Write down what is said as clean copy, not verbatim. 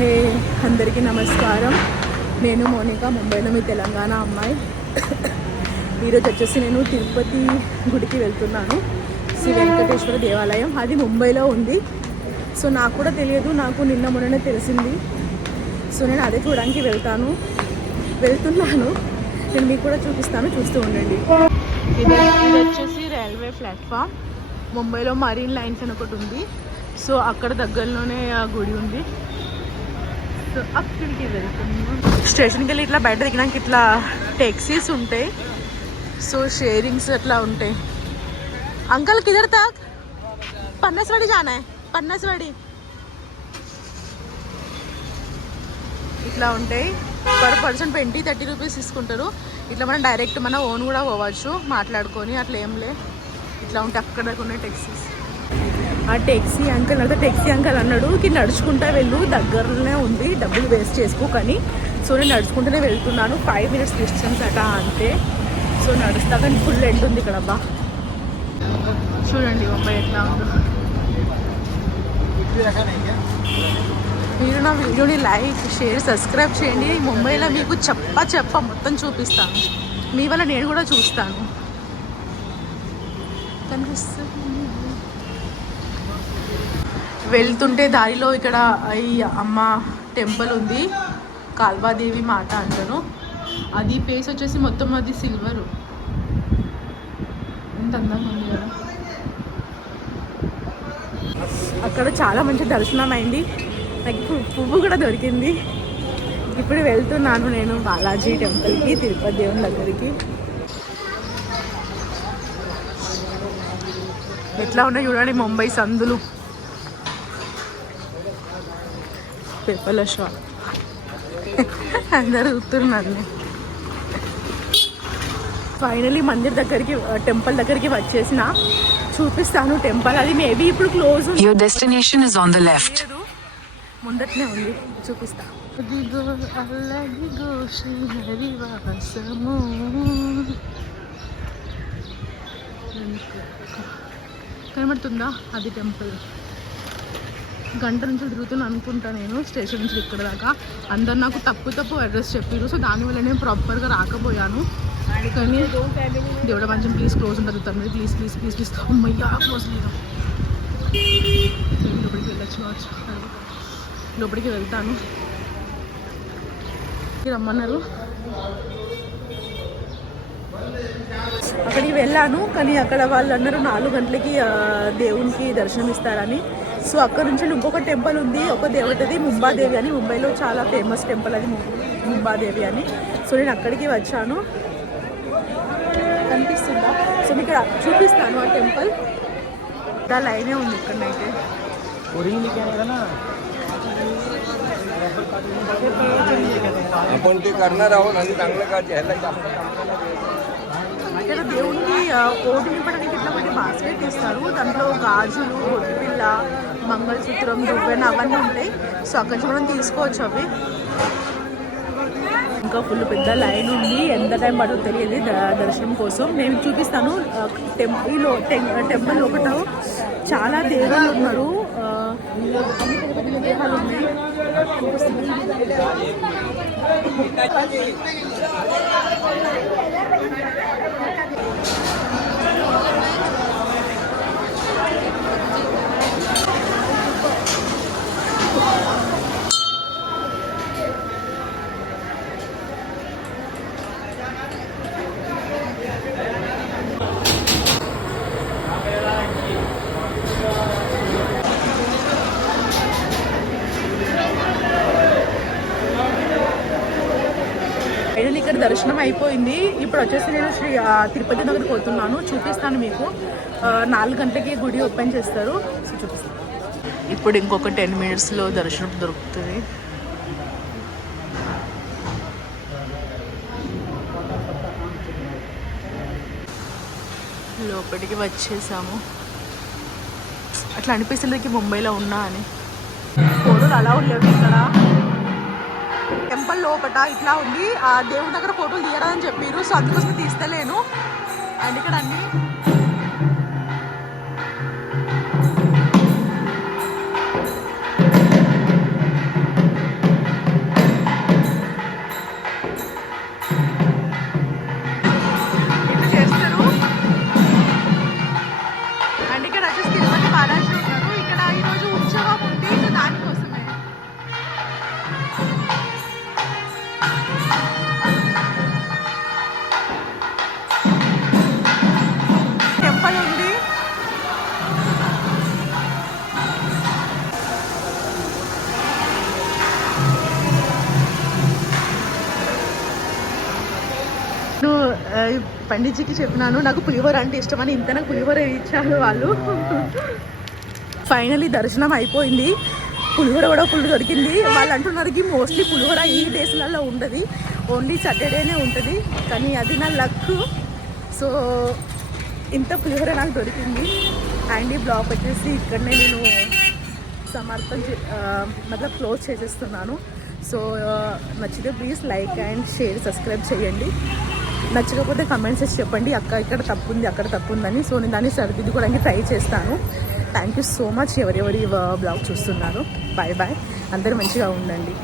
హే అందరికీ నమస్కారం. నేను మోనికా, ముంబైలో మీ తెలంగాణ అమ్మాయి. ఈరోజు వచ్చేసి నేను తిరుపతి గుడికి వెళ్తున్నాను. శ్రీ వెంకటేశ్వర దేవాలయం, అది ముంబైలో ఉంది. సో నాకు కూడా తెలియదు, నాకు నిన్న మొన్ననే తెలిసింది. సో నేను అదే చూడడానికి వెళ్తున్నాను. నేను మీకు కూడా చూపిస్తాను, చూస్తూ ఉండండి. ఇది వచ్చేసి రైల్వే ప్లాట్ఫామ్. ముంబైలో మరీన్ లైన్స్ అని ఒకటి ఉంది. సో అక్కడ దగ్గరలోనే ఆ గుడి ఉంది. సో అక్కడికి వెళ్తున్నాం. స్టేషన్కి వెళ్ళి ఇట్లా బయట దిగినాక ఇట్లా టాక్సీస్ ఉంటాయి. సో షేరింగ్స్ అట్లా ఉంటాయి. అంకల్ కిధర్ తక్? పన్నస్వాడి జానా హై, పన్నస్వాడి. ఇట్లా ఉంటాయి. పర్ పర్సన్ 20-30 రూపీస్ తీసుకుంటారు. ఇట్లా మనం డైరెక్ట్ మన ఓన్ కూడా పోవచ్చు మాట్లాడుకొని, అట్లా ఏం లే. ఇట్లా ఉంటాయి అక్కడ ఉన్న టాక్సీస్. ఆ టాక్సీ అంకల్ అన్నాడు కి నడుచుకుంటా వెళ్ళు, దగ్గరలోనే ఉంది, డబ్బులు వేస్ట్ చేసుకోకని. సో నేను నడుచుకుంటూనే వెళ్తున్నాను. 5 minutes డిస్టెన్స్ అట అంతే. సో నడుస్తా, కానీ ఫుల్ ఎండ్ ఉంది ఇక్కడ. అబ్బా చూడండి ముంబై ఎట్లా ఉందో. మీరు నా వీడియోని లైక్, షేర్, సబ్స్క్రైబ్ చేయండి. ముంబైలో మీకు చెప్ప మొత్తం చూపిస్తాను. మీ వల్ల నేను కూడా చూస్తాను. కనిపిస్తుంది. వెళ్తుంటే దారిలో ఇక్కడ ఈ అమ్మ టెంపుల్ ఉంది, కాల్వాదేవి మాత అంటాను. అది పేస్ వచ్చేసి మొత్తం అది సిల్వరు. ఎంత అందంగా ఉంది కదా. అక్కడ చాలా మంచి దర్శనం అయింది. నాకు పువ్వు కూడా దొరికింది. ఇప్పుడు వెళ్తున్నాను నేను బాలాజీ టెంపుల్కి, తిరుపతి దేవుని దగ్గరికి. ఎట్లా ఉన్నాయి చూడండి ముంబై సందులు. పేపర్ల షాప్ అందరు చూస్తున్నారు. ఫైనలీ మందిర్ దగ్గరికి, టెంపుల్ దగ్గరికి వచ్చేసిన. చూపిస్తాను టెంపుల్. అది మేబీ ఇప్పుడు క్లోజ్ ఉంది. Your destination is on the left. ముందట్నే ఉంది, చూపిస్తా. కనబడుతుందా? అది టెంపుల్. గంట నుంచి తిరుగుతున్నా అనుకుంటా నేను, స్టేషన్ నుంచి ఇక్కడ దాకా. అందరు నాకు తప్పు అడ్రస్ చెప్పారు. సో దానివల్ల నేను ప్రాపర్గా రాకపోయాను. కానీ దేవుడ మంచం ప్లీజ్ క్లోజ్ ఉంటుంది తను, ప్లీజ్. అమ్మయ్యా క్లోజ్ లేదు. లోపలికి వెళ్ళొచ్చు, లోపలికి వెళ్తాను. రమ్మన్నారు. అక్కడికి వెళ్ళాను, కానీ అక్కడ వాళ్ళు అన్నారు 4 గంటలకి దేవునికి దర్శనం ఇస్తారని. సో అక్కడ నుంచి ఇంకొక టెంపుల్ ఉంది, ఒక దేవతది ముంబాదేవి అని. ముంబైలో చాలా ఫేమస్ టెంపుల్ అది, ముంబాదేవి అని. సో నేను అక్కడికి వచ్చాను. కనిపిస్తుందా? సో మీకు ఇక్కడ చూపిస్తాను ఆ టెంపుల్. ఇలా లైనే ఉంది ఇక్కడనైతే. ఇక్కడ దేవునికి ఓటు నింపడానికి ఇట్లా ఒకటి బాస్కెట్ ఇస్తారు. దాంట్లో గాజులు, బొట్టిపిల్ల, మంగళసూత్రం, దువ్వెన అవన్నీ ఉంటాయి. సో అక్కడి నుంచి మనం తీసుకోవచ్చు అవి. ఇంకా ఫుల్ పెద్ద లైన్ ఉంది. ఎంత టైం పడుతుందో తెలియదు దర్శనం కోసం. నేను చూపిస్తాను. టెంపుల్ లోపల చాలా దేవాలు ఉన్నారు. పెద్ద దేవాలు ఉన్నాయి. ఇక్కడ దర్శనం అయిపోయింది. ఇప్పుడు వచ్చేసి నేను తిరుపతి దగ్గరికి పోతున్నాను. చూపిస్తాను మీకు. 4 గంటలకి గుడి ఓపెన్ చేస్తారు. సో చూపిస్తాను. ఇప్పుడు ఇంకొక 10 minutesలో దర్శనం దొరుకుతుంది. లోపలికి వచ్చేసాము. అట్లా అనిపిస్తుంది ముంబైలో ఉన్నా అని. ఫోటోలు అలా ఉండేవి ఇక్కడ. టెంపుల్ లోపల ఇట్లా ఉంది. ఆ దేవుడి దగ్గర ఫోటోలు తీయరాదని చెప్పారు. సో అందుకోసం తీస్తలేను. అండ్ ఇక్కడ అన్ని పండిట్జీకి చెప్పినాను నాకు పులిహోర అంటే ఇష్టమని, ఇంత నాకు పులిహోర ఇచ్చారు వాళ్ళు. ఫైనలీ దర్శనం అయిపోయింది. పులిహోర కూడా ఫుల్ దొరికింది. వాళ్ళు అంటున్నారు కి మోస్ట్లీ పులిహోర ఈ డేస్లలో ఉండదు, ఓన్లీ సాటర్డేనే ఉంటుంది. కానీ అది నా లక్. సో ఇంత పులిహోర నాకు దొరికింది. అండ్ ఈ బ్లాగ్ వచ్చేసి ఇక్కడనే నేను మతలబ్ క్లోజ్ చేసేస్తున్నాను. సో నచ్చితే please like and share, subscribe చేయండి. నచ్చకపోతే కమెంట్స్ చేసి చెప్పండి, అక్క ఇక్కడ తప్పు ఉంది, అక్కడ తప్పు ఉందని. సో నేను దాన్ని సరిదిద్దుకోవడానికి ట్రై చేస్తాను. థ్యాంక్ యూ సో మచ్ ఎవరెవరి బ్లాగ్ చూస్తున్నారు. బాయ్ బాయ్, అందరూ మంచిగా ఉండండి.